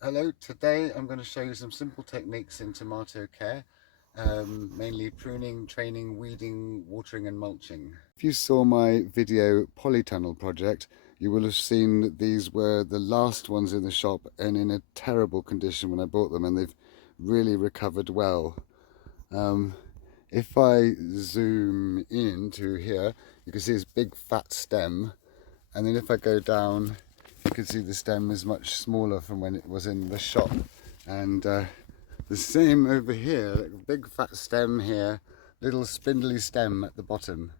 Hello, today I'm going to show you some simple techniques in tomato care, mainly pruning, training, weeding, watering and mulching. If you saw my video polytunnel project, you will have seen that these were the last ones in the shop and in a terrible condition when I bought them, and they've really recovered well. Um, if I zoom in to here, you can see this big fat stem, and then if I go down, you can see the stem is much smaller from when it was in the shop. And the same over here, like big fat stem here, little spindly stem at the bottom.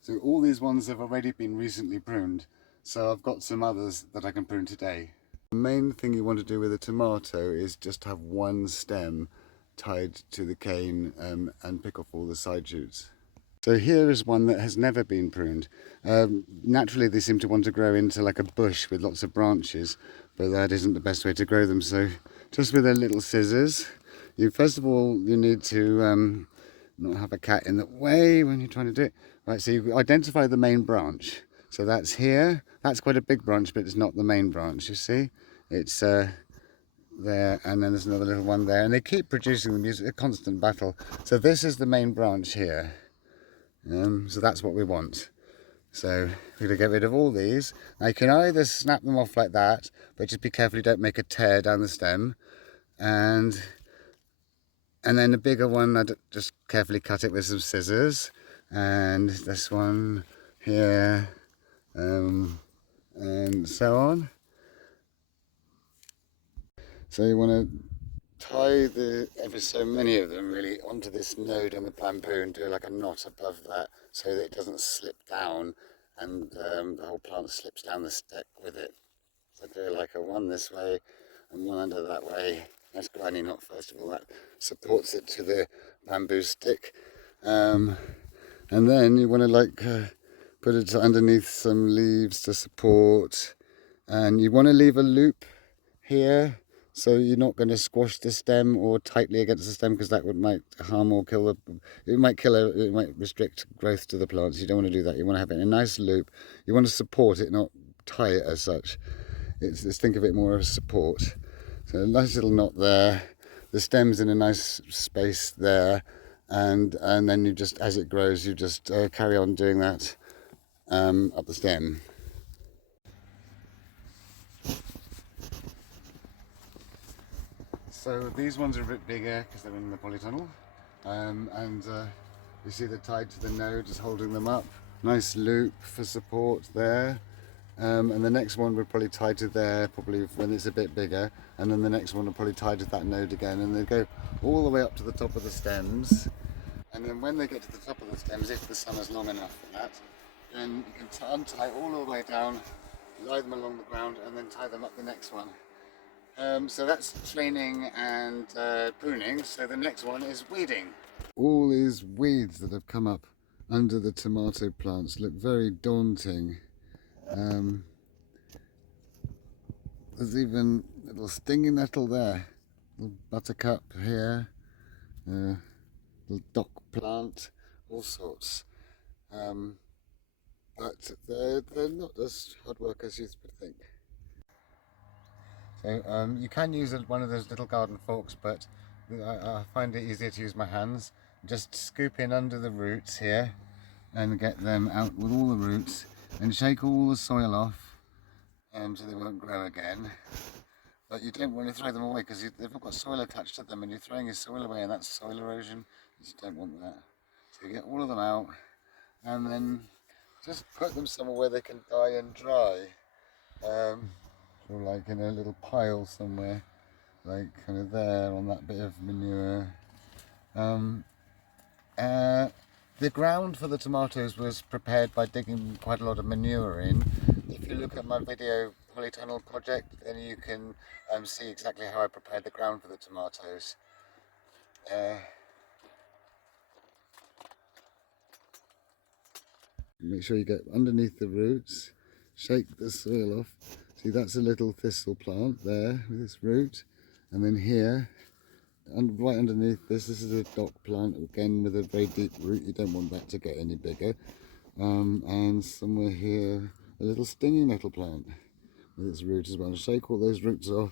So all these ones have already been recently pruned, so I've got some others that I can prune today. The main thing you want to do with a tomato is just have one stem tied to the cane and pick off all the side shoots. So here is one that has never been pruned. Naturally they seem to want to grow into like a bush with lots of branches, but that isn't the best way to grow them. So just with a little scissors, first of all you need to not have a cat in the way when you're trying to do it. Right, so you identify the main branch. So that's here. That's quite a big branch, but it's not the main branch, you see. It's there, and then there's another little one there, and they keep producing them. It's a constant battle. So this is the main branch here. So that's what we want. So we're going to get rid of all these. Now you can either snap them off like that, but just be careful you don't make a tear down the stem. And then the bigger one, I'd just carefully cut it with some scissors. And this one here, and so on. So you want to tie ever so many of them really onto this node on the bamboo and do like a knot above that so that it doesn't slip down and the whole plant slips down the stick with it. So do like a one this way and one under that way. Nice granny knot first of all, that supports it to the bamboo stick. And then you want to put it underneath some leaves to support, and you want to leave a loop here. So you're not going to squash the stem or tightly against the stem, because that might harm or kill it might restrict growth to the plants. You don't want to do that. You want to have it in a nice loop. You want to support it, not tie it as such. Let's think of it more as support. So a nice little knot there. The stem's in a nice space there, and then you just, as it grows, you just carry on doing that up the stem. So these ones are a bit bigger because they're in the polytunnel, and you see they're tied to the node, just holding them up. Nice loop for support there. And the next one we're probably tied to there, probably when it's a bit bigger, and then the next one will probably tied to that node again, and they go all the way up to the top of the stems. And then when they get to the top of the stems, if the summer's long enough for that, then you can untie all the way down, lie them along the ground, and then tie them up the next one. So that's training and pruning. So the next one is weeding. All these weeds that have come up under the tomato plants look very daunting. There's even a little stinging nettle there, little buttercup here, little dock plant, all sorts. But they're not as hard work as you would think. So you can use one of those little garden forks, but I find it easier to use my hands. Just scoop in under the roots here and get them out with all the roots and shake all the soil off, so they won't grow again. But you don't want to throw them away because they've all got soil attached to them, and you're throwing your soil away, and that's soil erosion. You just don't want that. So you get all of them out and then just put them somewhere where they can die and dry. Or like in a little pile somewhere, like kind of there on that bit of manure. The ground for the tomatoes was prepared by digging quite a lot of manure in. If you look at my video polytunnel project, then you can see exactly how I prepared the ground for the tomatoes. Make sure you get underneath the roots, shake the soil off. See, that's a little thistle plant there with its root, and then here, and right underneath this is a dock plant, again with a very deep root. You don't want that to get any bigger. And somewhere here, a little stinging nettle plant with its roots as well. Shake all those roots off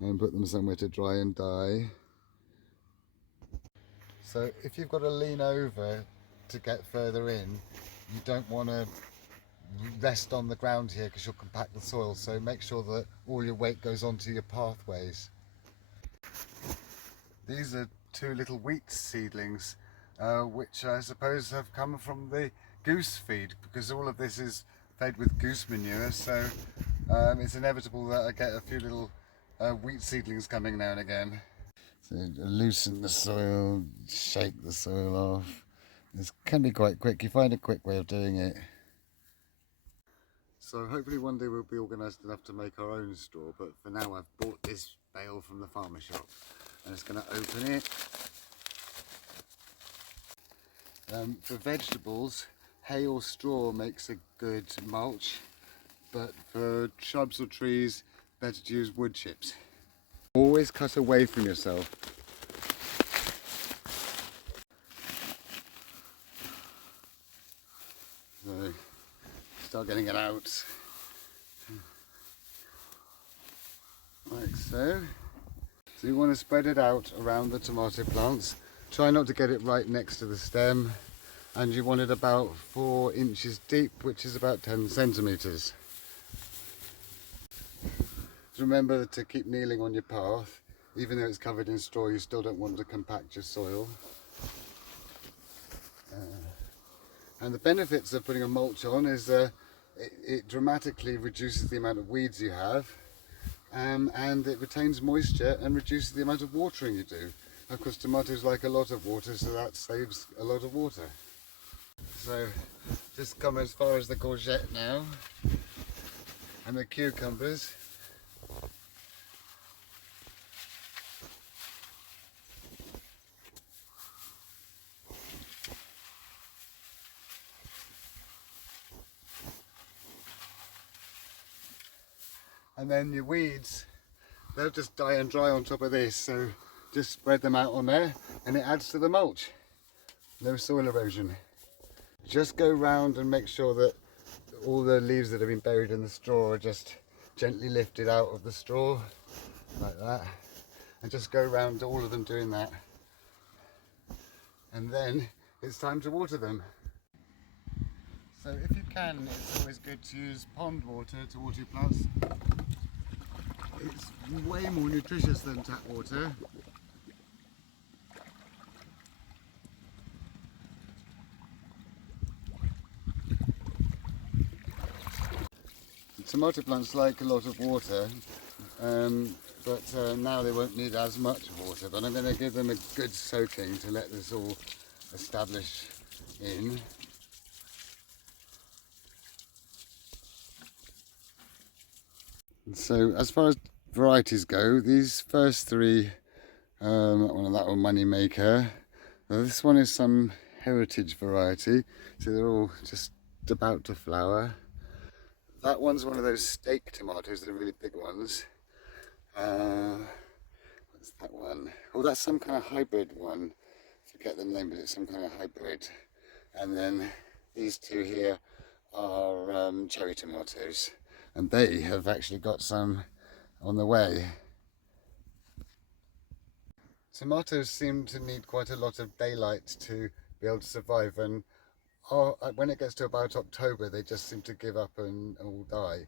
and put them somewhere to dry and die. So if you've got to lean over to get further in, you don't want to rest on the ground here because you'll compact the soil, so make sure that all your weight goes onto your pathways. These are two little wheat seedlings which I suppose have come from the goose feed, because all of this is fed with goose manure, so it's inevitable that I get a few little wheat seedlings coming now and again. So loosen the soil, shake the soil off. This can be quite quick. You find a quick way of doing it. So hopefully one day we'll be organised enough to make our own straw, but for now I've bought this bale from the farmer shop. I'm just going to open it. For vegetables, hay or straw makes a good mulch, but for shrubs or trees, better to use wood chips. Always cut away from yourself. So, start getting it out. Like so. So you want to spread it out around the tomato plants. Try not to get it right next to the stem, and you want it about 4 inches deep, which is about 10 centimetres. Remember to keep kneeling on your path. Even though it's covered in straw, you still don't want to compact your soil. And the benefits of putting a mulch on is it dramatically reduces the amount of weeds you have, and it retains moisture and reduces the amount of watering you do. Of course, tomatoes like a lot of water, so that saves a lot of water. So just come as far as the courgette now, and the cucumbers. And then your weeds, they'll just die and dry on top of this, so just spread them out on there and it adds to the mulch. No soil erosion. Just go round and make sure that all the leaves that have been buried in the straw are just gently lifted out of the straw, like that. And just go round all of them doing that. And then it's time to water them. So if you can, it's always good to use pond water to water your plants. It's way more nutritious than tap water. Tomato plants like a lot of water, but now they won't need as much water, but I'm going to give them a good soaking to let this all establish in. So as far as varieties go, these first three, that one money maker. This one is some heritage variety, so they're all just about to flower. That one's one of those steak tomatoes, the really big ones. What's that one? Oh, that's some kind of hybrid one. Forget the name, but it's some kind of hybrid. And then these two here are cherry tomatoes, and they have actually got some on the way. Tomatoes seem to need quite a lot of daylight to be able to survive, and when it gets to about October, they just seem to give up and all die.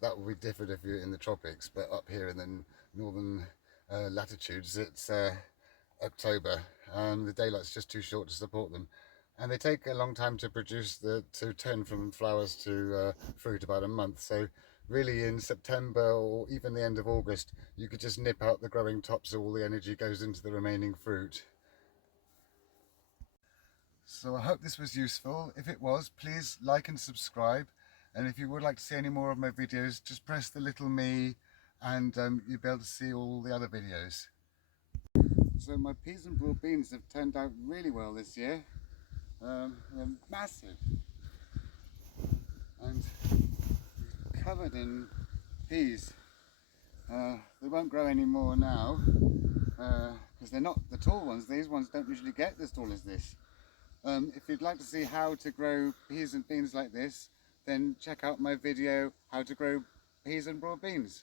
That will be different if you're in the tropics, but up here in the northern latitudes, it's October, and the daylight's just too short to support them. And they take a long time to produce, to turn from flowers to fruit, about a month. So really in September or even the end of August, you could just nip out the growing tops so all the energy goes into the remaining fruit. So I hope this was useful. If it was, please like and subscribe. And if you would like to see any more of my videos, just press the little me and you'll be able to see all the other videos. So my peas and broad beans have turned out really well this year. They're massive and covered in peas. They won't grow anymore now because they're not the tall ones. These ones don't usually get as tall as this. If you'd like to see how to grow peas and beans like this, then check out my video how to grow peas and broad beans.